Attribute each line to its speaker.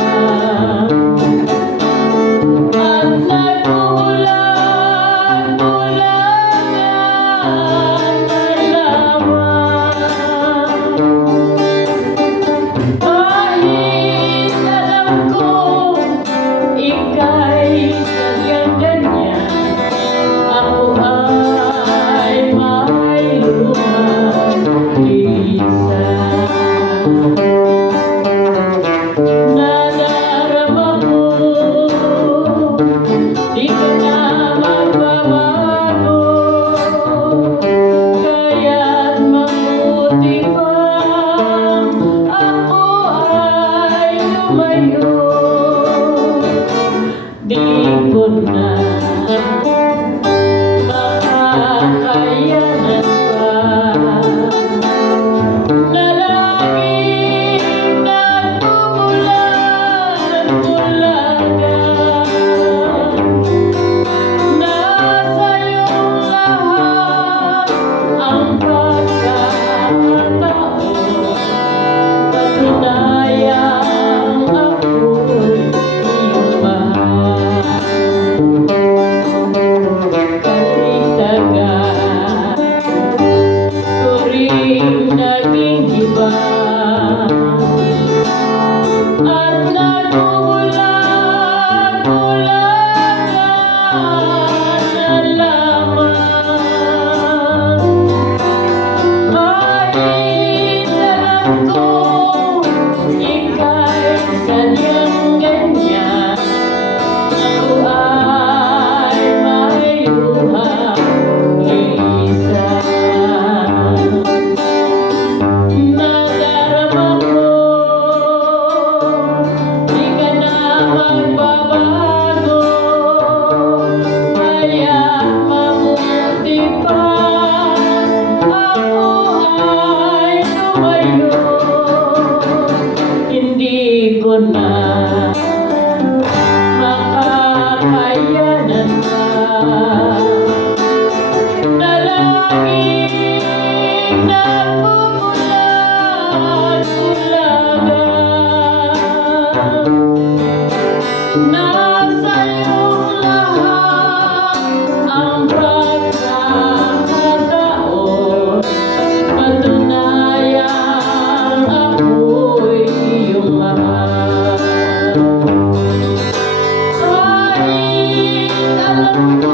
Speaker 1: thank you uma na. Makakayanan na Nalangin na Thank you.